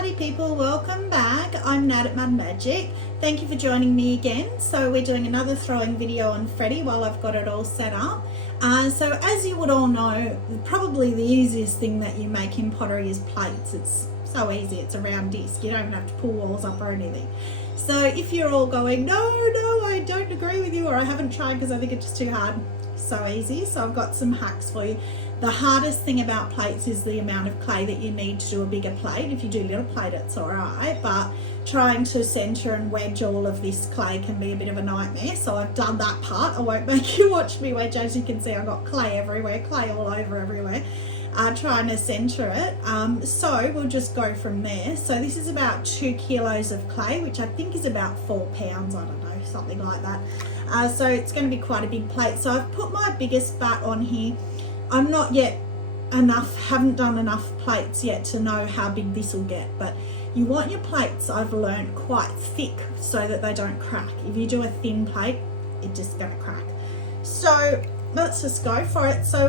Howdy people, welcome back. I'm Nat at Mud Magic. Thank you for joining me again. So we're doing another throwing video on Freddie while I've got it all set up. So as you would all know, probably the easiest thing that you make in pottery is plates. It's so easy, it's a round disc. You don't even have to pull walls up or anything. So if you're all going, no, I don't agree with you, or I haven't tried because I think it's just too hard, so easy. So I've got some hacks for you. The hardest thing about plates is the amount of clay that you need to do a bigger plate. If you do a little plate, it's all right, but trying to center and wedge all of this clay can be a bit of a nightmare. So I've done that part. I won't make you watch me wedge. As you can see, I've got clay everywhere, clay all over everywhere, trying to center it. So we'll just go from there. So this is about 2 kilos of clay, which I think is about 4 pounds. I don't know, something like that. So it's going to be quite a big plate. So I've put my biggest bat on here. I'm not yet haven't done enough plates yet to know how big this will get, but you want your plates, I've learned, quite thick so that they don't crack. If you do a thin plate, it's just gonna crack. So let's just go for it. So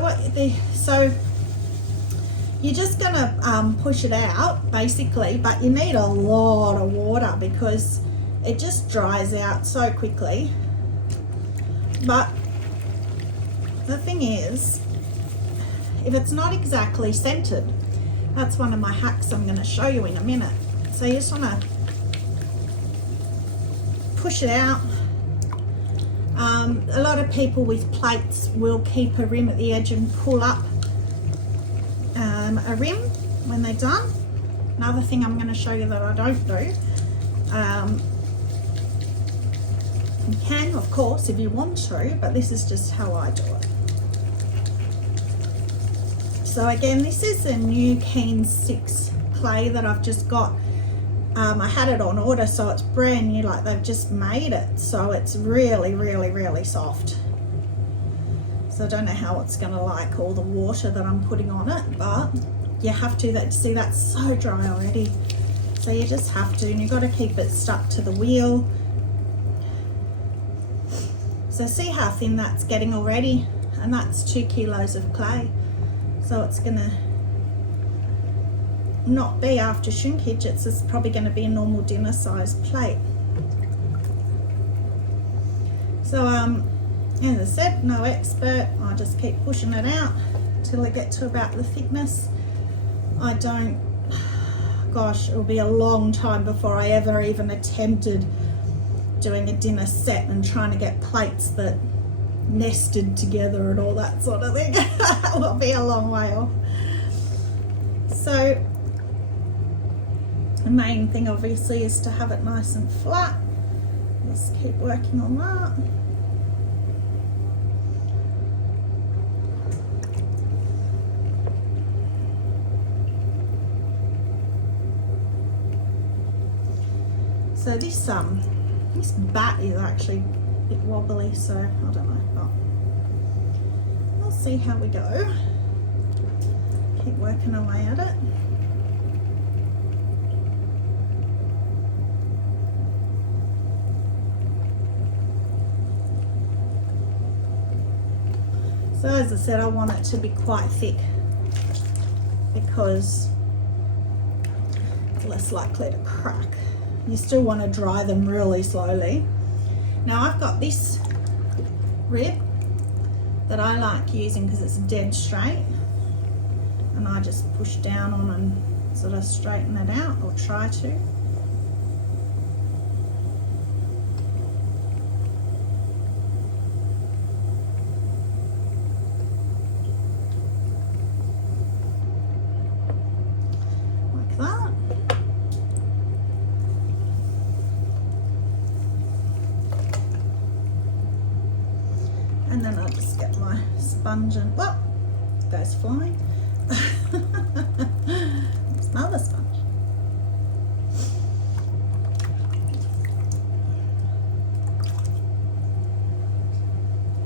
you're just gonna push it out basically, but you need a lot of water because it just dries out so quickly. But the thing is, if it's not exactly centered, that's one of my hacks I'm going to show you in a minute. So you just want to push it out. A lot of people with plates will keep a rim at the edge and pull up a rim when they're done. Another thing I'm going to show you that I don't do. You can, of course, if you want to, but this is just how I do it. So again, this is a new Keen 6 clay that I've just got. I had it on order, so it's brand new, like they've just made it. So it's really, really, really soft. So I don't know how it's gonna like all the water that I'm putting on it, but you have to, see that's so dry already. So you just have to, and you've got to keep it stuck to the wheel. So see how thin that's getting already? And that's 2 kilos of clay. So it's gonna not be after shrinkage, it's just probably gonna be a normal dinner sized plate. So as I said, no expert, I just keep pushing it out till I get to about the thickness. Gosh, it'll be a long time before I ever even attempted doing a dinner set and trying to get plates that nested together and all that sort of thing. That will be a long way off. So the main thing obviously is to have it nice and flat. Just keep working on that. So this bat is actually a bit wobbly, so I don't know, but we'll see how we go. Keep working away at it. So as I said, I want it to be quite thick because it's less likely to crack. You still want to dry them really slowly. Now I've got this rib that I like using because it's dead straight, and I just push down on and sort of straighten it out, or try to. Like that. And then I'll just get my sponge and, well, it goes flying. Smell the sponge.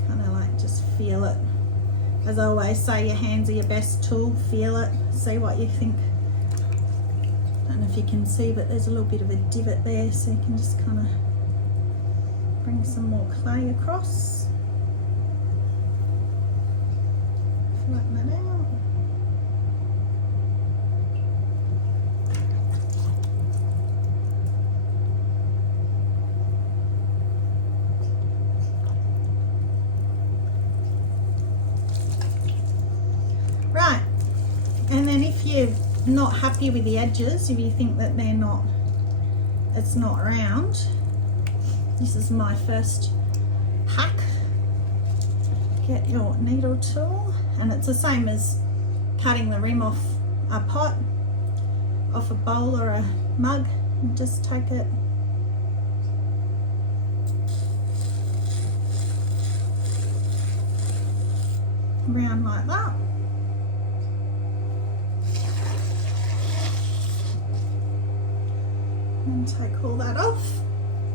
Kind of like just feel it. As I always say, your hands are your best tool. Feel it, see what you think. I don't know if you can see, but there's a little bit of a divot there, so you can just kind of bring some more clay across. Flatten it out. not happy with the edges, if you think that it's not round, this is my first hack. Get your needle tool, and it's the same as cutting the rim off a pot, off a bowl or a mug, and just take it round like that. And take all that off,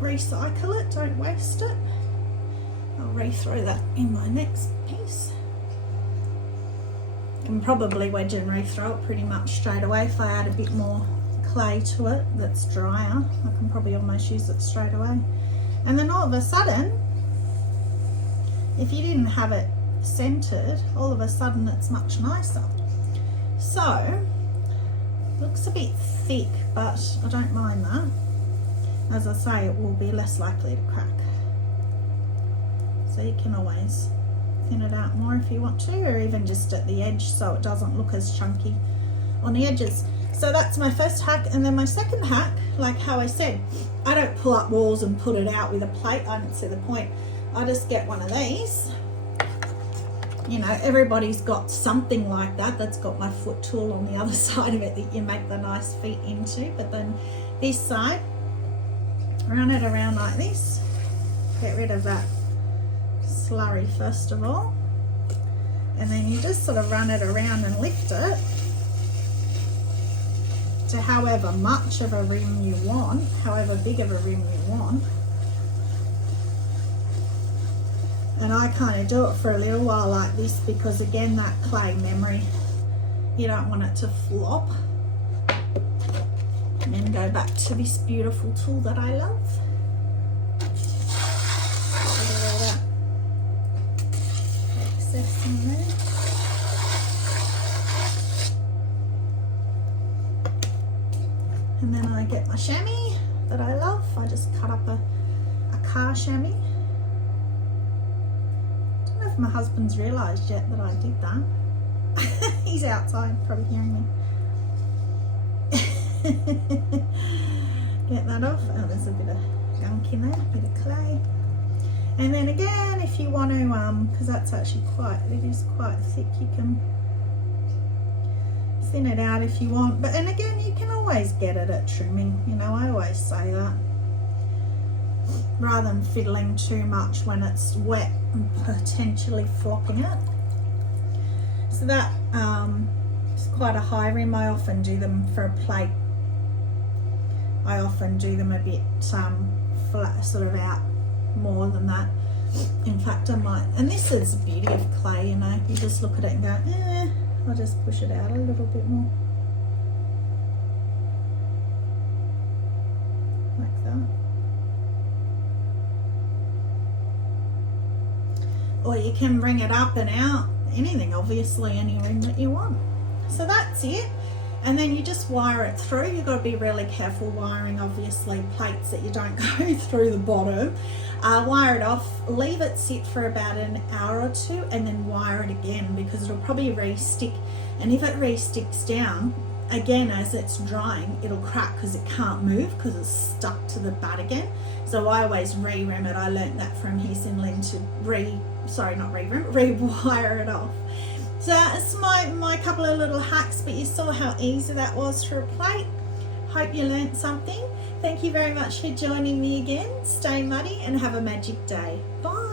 recycle it, don't waste it. I'll re-throw that in my next piece. I can probably wedge and re-throw it pretty much straight away. If I add a bit more clay to it that's drier, I can probably almost use it straight away. And then all of a sudden, if you didn't have it centered, all of a sudden it's much nicer. So, looks a bit thick, but I don't mind that. As I say, it will be less likely to crack. So you can always thin it out more if you want to, or even just at the edge so it doesn't look as chunky on the edges. So that's my first hack. And then my second hack, like how I said, I don't pull up walls and put it out with a plate. I don't see the point. I just get one of these. You know, everybody's got something like that that's got my foot tool on the other side of it that you make the nice feet into. But then this side, run it around like this. Get rid of that slurry first of all, and then you just sort of run it around and lift it to however much of a rim you want, however big of a rim you want. And I kind of do it for a little while like this because, again, that clay memory, you don't want it to flop. And then go back to this beautiful tool that I love. Excess in there. And then I get my chamois that I love. I just cut up a car chamois. Don't know if my husband's realised yet that I did that. He's outside, probably hearing me. Get that off. Oh, there's a bit of gunk in there, a bit of clay. And then again, if you want to, because that's actually it is quite thick, you can thin it out if you want. But, and again, you can always get it at trimming. You know, I always say that. Rather than fiddling too much when it's wet and potentially flopping it. So that is quite a high rim. I often do them for a plate. I often do them a bit flat, sort of out more than that. In fact, I might, and this is the beauty of clay, you know, you just look at it and go, I'll just push it out a little bit more. Like that. Or you can bring it up and out, anything, obviously, any rim that you want. So that's it. And then you just wire it through. You've got to be really careful wiring, obviously, plates that you don't go through the bottom. Wire it off, leave it sit for about an hour or two, and then wire it again because it'll probably re-stick. And if it re-sticks down, again, as it's drying, it'll crack because it can't move because it's stuck to the bud again. So I always re-rim it. I learnt that from His and Lynn to rewire it off. So it's my couple of little hacks, but you saw how easy that was for a plate. Hope you learnt something. Thank you very much for joining me again. Stay muddy and have a magic day. Bye.